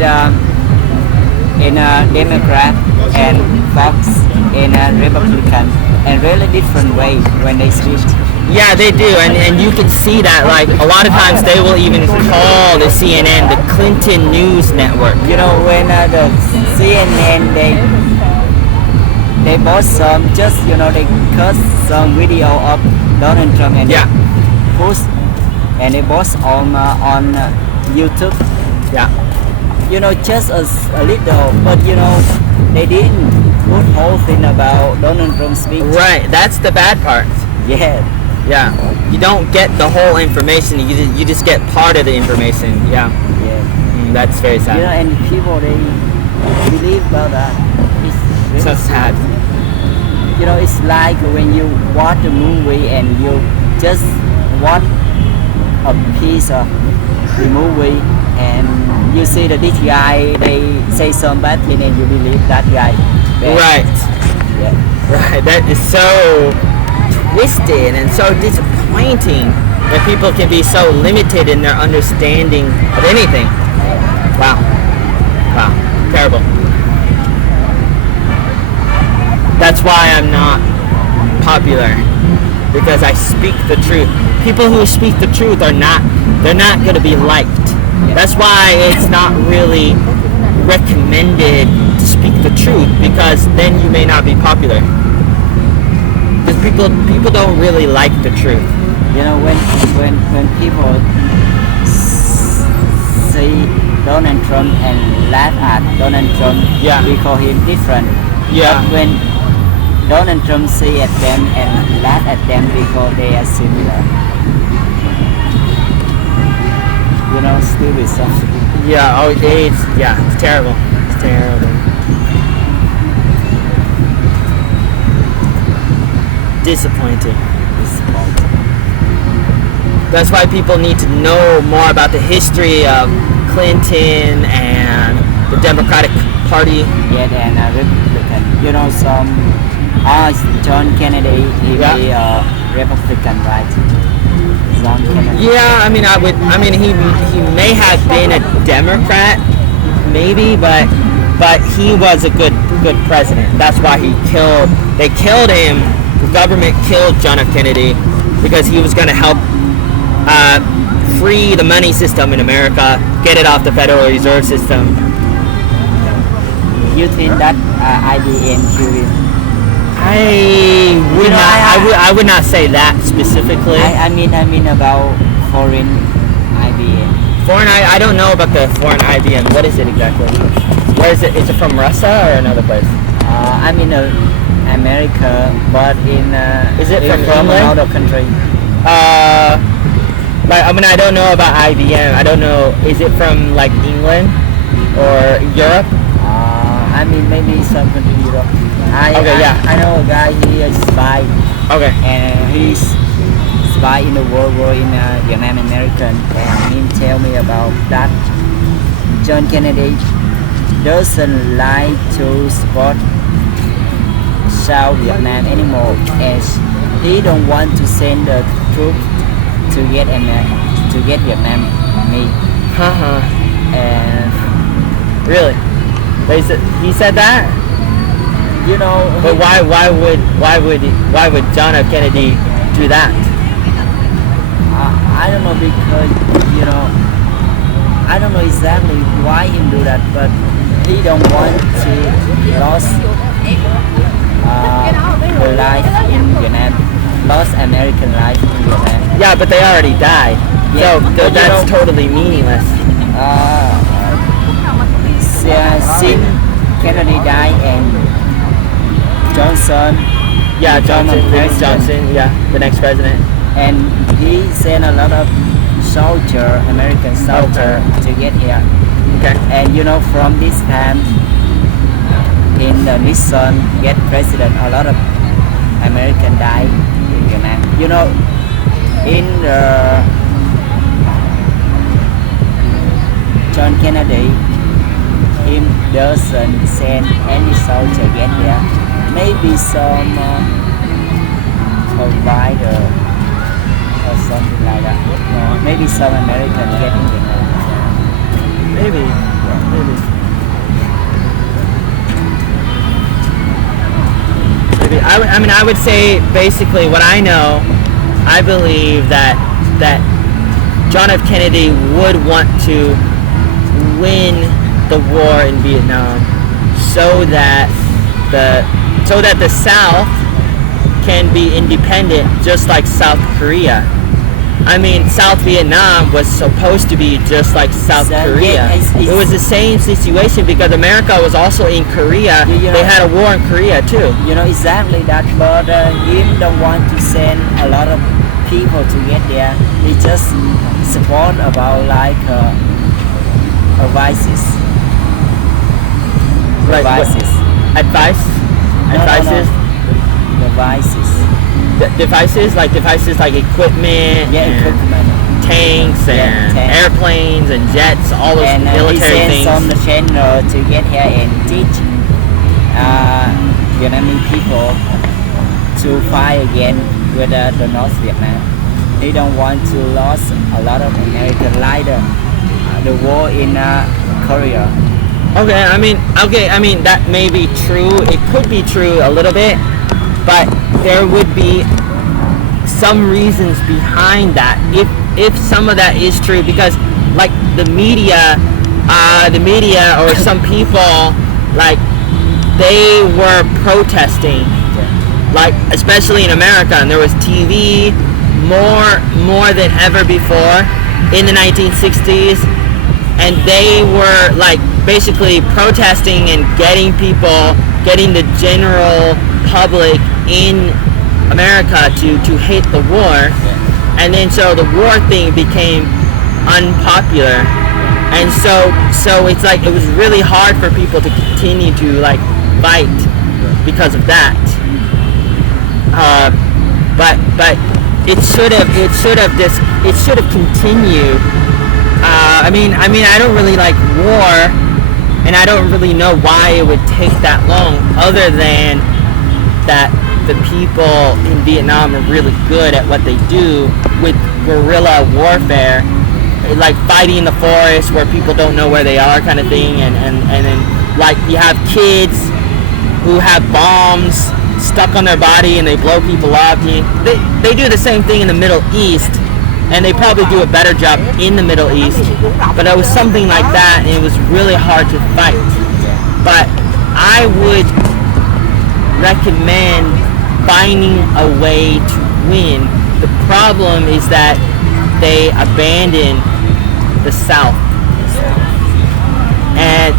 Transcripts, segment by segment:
in a Democrat and Fox in a Republican, and really different way when they speak. Yeah, they do, and you can see that, like, a lot of times they will even call the CNN the Clinton News Network. You know, when the CNN, they bought some, just, you know, they cut some video of Donald Trump and Yeah. post, and they post on YouTube. Yeah. You know, just a little, but you know, they didn't put whole thing about Donald Trump's speech. Right, that's the bad part. Yeah. Yeah, you don't get the whole information. You just get part of the information. Yeah, Yeah. that's very sad. You know, and people, they believe about that. It's really So sad. You know, it's like when you watch a movie and you just watch a piece of the movie and you see that this guy, they say some bad thing and you believe that guy bad. Right. Yeah. Right. That is so twisted and so disappointing that people can be so limited in their understanding of anything. Wow. Wow. Terrible. That's why I'm not popular, because I speak the truth. People who speak the truth they're not going to be liked. That's why it's not really recommended to speak the truth, because then you may not be popular. Because people don't really like the truth. You know, when people see Donald Trump and laugh at Donald Trump, Yeah. we call him different. Yeah. But when Donald Trump see at them and laugh at them because they are similar. You know, stupid something. Yeah. Oh, it's terrible. It's terrible. Disappointing. That's why people need to know more about the history of Clinton and the Democratic Party. Yeah, and Republican. You know, some John Kennedy, he Yeah. be a Republican, right? John Kennedy. Yeah, he may have been a Democrat, maybe, but he was a good president. That's why they killed him. The government killed John F. Kennedy because he was going to help free the money system in America, get it off the Federal Reserve System. You think that IBM killed him? I would not say that specifically. I mean about foreign IBM. Foreign, I don't know about the foreign IBM. What is it exactly? Where is it? Is it from Russia or another place? America, but Is it from England? another country? But I don't know about IBM. I don't know. Is it from like England or Europe? Maybe some country in Europe. I know a guy, he is spy, Okay. and he's spy in the World War in Vietnam American, and he tell me about that. John Kennedy doesn't like to support South Vietnam anymore, as he don't want to send the troops to get Vietnam me. And Really? He said that? you know, But why would John F. Kennedy do that? I don't know, because you know, I don't know exactly why he do that, but he don't want to lose the life in Vietnam, lost American life in Vietnam. Yeah, but they already died. Yeah, So but that's totally meaningless. Since Kennedy died and Johnson, Yeah, Johnson, president. Johnson, yeah, the next president. and he sent a lot of American soldier to get here. Okay. And you know, from this time in the Nixon get president, a lot of American died in Vietnam. You know, in the John Kennedy, him doesn't send any soldier get there. Maybe some provider or something like that. Maybe some American get in Vietnam. Maybe. Yeah. Maybe. I mean, I would say basically what I know. I believe that John F. Kennedy would want to win the war in Vietnam so that the South can be independent, just like South Korea. I mean, South Vietnam was supposed to be just like South Korea. It was the same situation because America was also in Korea. They had a war in Korea too. You know exactly that, but him don't want to send a lot of people to get there. He just support about like advices. Like Advices. Advice? No, Advices? Devices. Devices like equipment, Yeah, and equipment. tanks and tanks. airplanes and jets, all those And he military sent things. some the channel to get here and teach Vietnamese people to fight again with the North Vietnam. He don't want to lose a lot of American like the war in Korea. Okay, I mean that may be true. It could be true a little bit, but there would be some reasons behind that. If some of that is true, because like the media or some people, like they were protesting, like especially in America, and there was TV more than ever before in the 1960s, and they were like basically protesting and getting the general public in America to hate the war. And then so the war thing became unpopular, and so it's like it was really hard for people to continue to like fight because of that. But it should have continued. I mean I don't really like war, and I don't really know why it would take that long, other than that the people in Vietnam are really good at what they do with guerrilla warfare, like fighting in the forest where people don't know where they are, kind of thing, and then like you have kids who have bombs stuck on their body and they blow people up. They do the same thing in the Middle East, and they probably do a better job in the Middle East, but it was something like that, and it was really hard to fight. But I would recommend finding a way to win. The problem is that they abandoned the South, and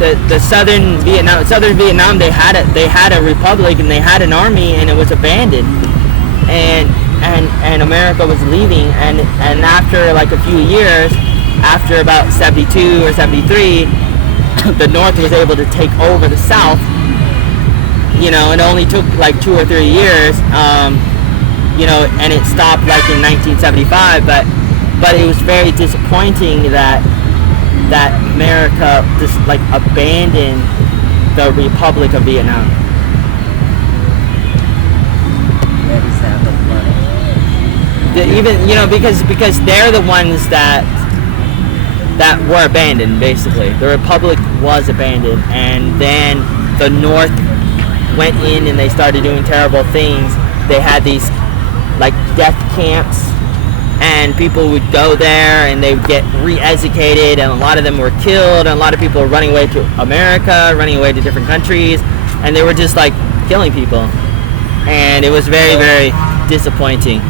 the Southern Vietnam they had a republic and they had an army, and it was abandoned, and America was leaving, and after like a few years, after about 72 or 73, the North was able to take over the South. You know, it only took like 2 or 3 years, you know, and it stopped like in 1975, but it was very disappointing that America just like abandoned the Republic of Vietnam. Even, you know, because they're the ones that were abandoned, basically. The Republic was abandoned, and then the North went in and they started doing terrible things. They had these like death camps, and people would go there and they would get re-educated, and a lot of them were killed, and a lot of people were running away to America, running away to different countries, and they were just like killing people, and it was very, very disappointing.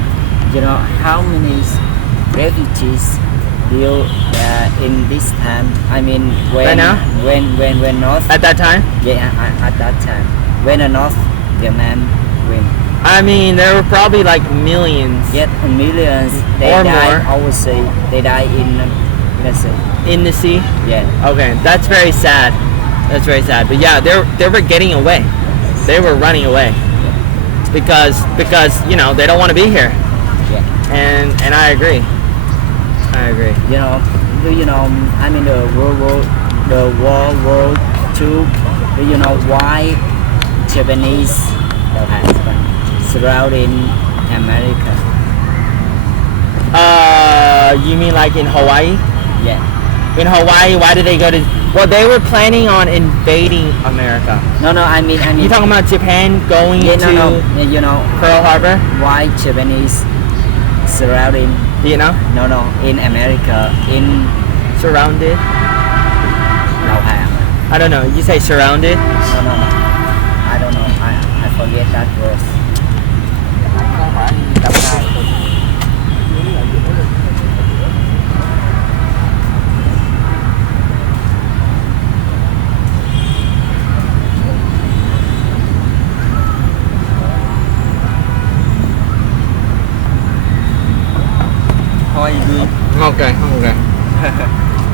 You know how many refugees deal in this time? I mean, when Right now? when North At that time? Yeah, at that time when the North Vietnam win. I mean, there were probably like millions. Yet millions they Or die more. overseas. They die in let's say In the sea? yeah. Okay, that's very sad. That's very sad. But yeah, they were getting away. They were running away because you know they don't want to be here. Yeah. And I agree. You know, do you know? I mean, the World War II. Do you know why Japanese surrounding America? You mean like in Hawaii? Yeah. In Hawaii, why did they go to? Well, they were planning on invading America. No, I mean, You talking about Japan going yeah, to no, you know, Pearl Harbor? why Japanese surrounding? Vietnam? No, in America, in Surrounded? Lao Hà. I don't know. You say surrounded? No, I don't know. I forget that word. Đọc sai. How are you doing? Okay.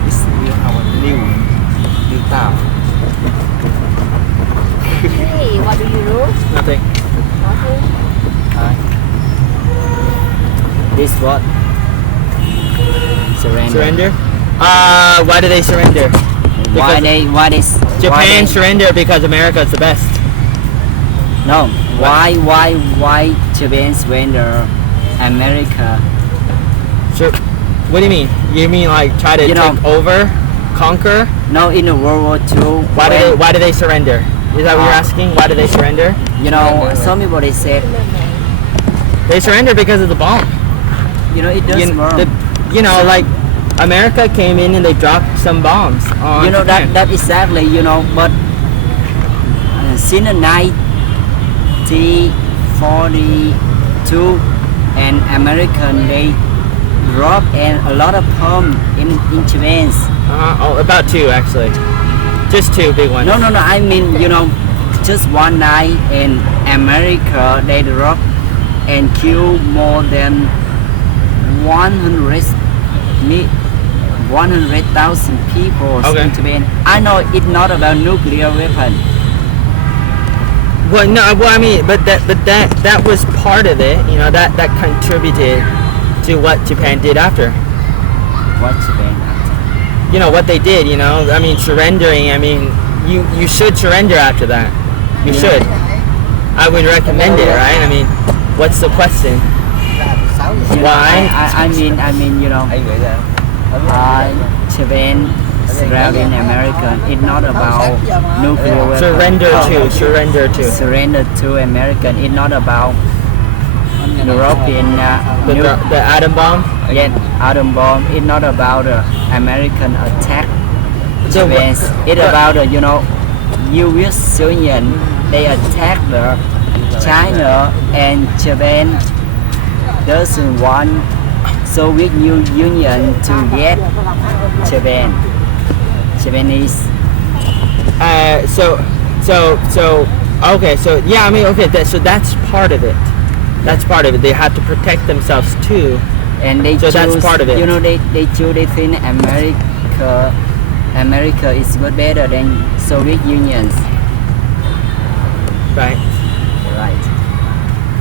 It's our new town. Hey, what do you do? Nothing. Nothing. This what? Surrender. Surrender? Why do they surrender? Why Japan surrender because America is the best. No. Why Japan surrender America? Sure. What do you mean? You mean like try to You know- take over, conquer? No, in the World War II. Why do they surrender? Is that what you're asking? Why do they surrender? You know, some people they said, They surrender because of the bomb. you know, it doesn't work. Like America came in and they dropped some bombs on You know Japan. that exactly. You know, but since the 1942, and American they drop and a lot of bomb in Japan. About two actually. Just two big ones. No. I mean, you know, just one night in America they drop and kill more than 100,000 people Okay. in Japan. I know it's not about nuclear weapon. Well, no. Well, I mean, but that was part of it. You know, that contributed to what Japan did after. What Japan? You know what they did. You know, I mean, surrendering. I mean, you should surrender after that. You Yeah. should. I would recommend it, right? I mean, what's the question? You know, Why? I mean, you know, Japan surrounding America. It's not about nuclear weapon. Surrender to. Surrender to American. It's not about European The atom bomb. atom bomb. It's not about American attack. So Japan. what- It's what- about U.S. Union. They attack China, and Japan doesn't want Soviet Union to get Japan. Japanese. Okay, so yeah, I mean, okay, so that's part of it. That's part of it. They have to protect themselves too. And they So choose, that's part of it. You know, they think America is much better than Soviet Union. Right. Right.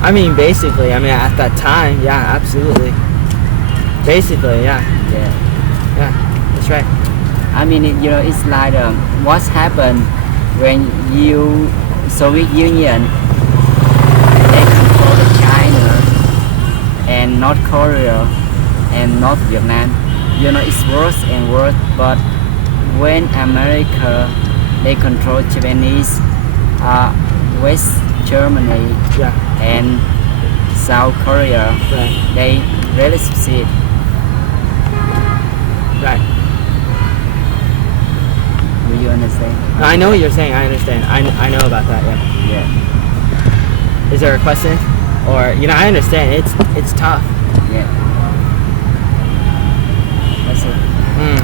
I mean, basically, I mean, at that time, yeah, absolutely. Basically, yeah, Yeah. that's right. I mean, you know, it's like what's happened when Soviet Union they control China and North Korea and North Vietnam. You know, it's worse and worse. But when America they control Japanese, West Germany Yeah, and South Korea, right, they really succeed. right. Do you understand? I know what you're saying. I understand. I know about that. Yeah. Yeah. Is there a question? Or I understand. It's tough. Yeah. That's it. Mm.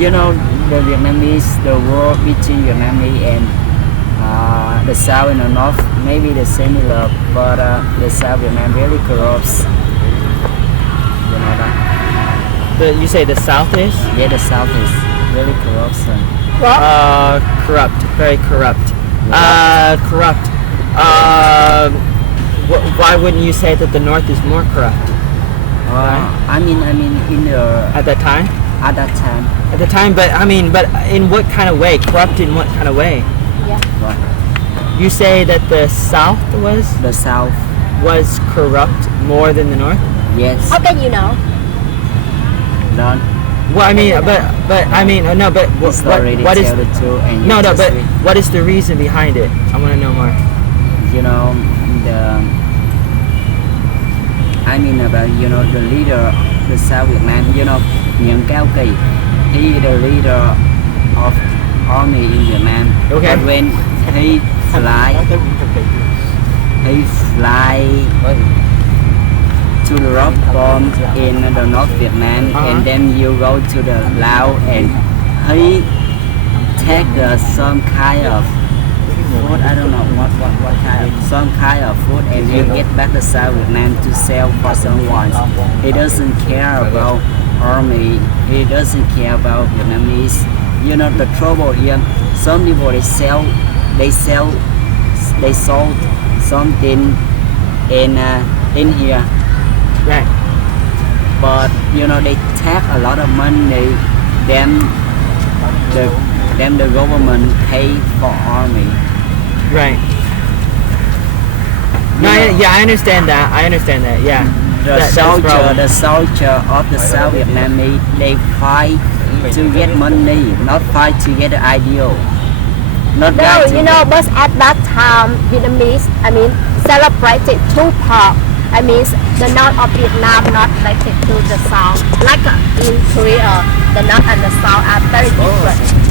You know, the Vietnamese, the war between Vietnamese and the South and the North, maybe the similar, but the South Vietnam really corrupts. You know that? You say the South is? Yeah, the South is really corrupt. Corrupt. Very corrupt. Corrupt. Why wouldn't you say that the North is more corrupt? I mean, in the At that time? at that time, At the time, but in what kind of way? Corrupt in what kind of way? but You say that the South the South, was corrupt more than the North? yes, How can you know? don't Well, I mean, but I mean, no, but It's already what is tell the truth and you no, just but what is the reason behind it? I want to know more. you know the I mean about the leader of the South Vietnam, Nguyễn Cao Kỳ, he the leader of army in Vietnam. Okay. But when he fly to the rock bomb in the North Vietnam, Uh-huh. and then you go to the Laos and he take some kind of food, I don't know what kind of, some kind of food, and he get back to South Vietnam to sell for someone. He doesn't care about army, he doesn't care about Vietnamese. The trouble here, some people they sold something in here, Right. but they take a lot of money, then the government pay for army. Right. No, I understand that. Yeah. That's problem. The soldier of the South Vietnamese, they fight to get money, not fight to get the ideal. Not No, right to but at that time, Vietnamese, celebrated Tupac. The north of Vietnam not related to the south. Like in Korea, the north and the south are very different.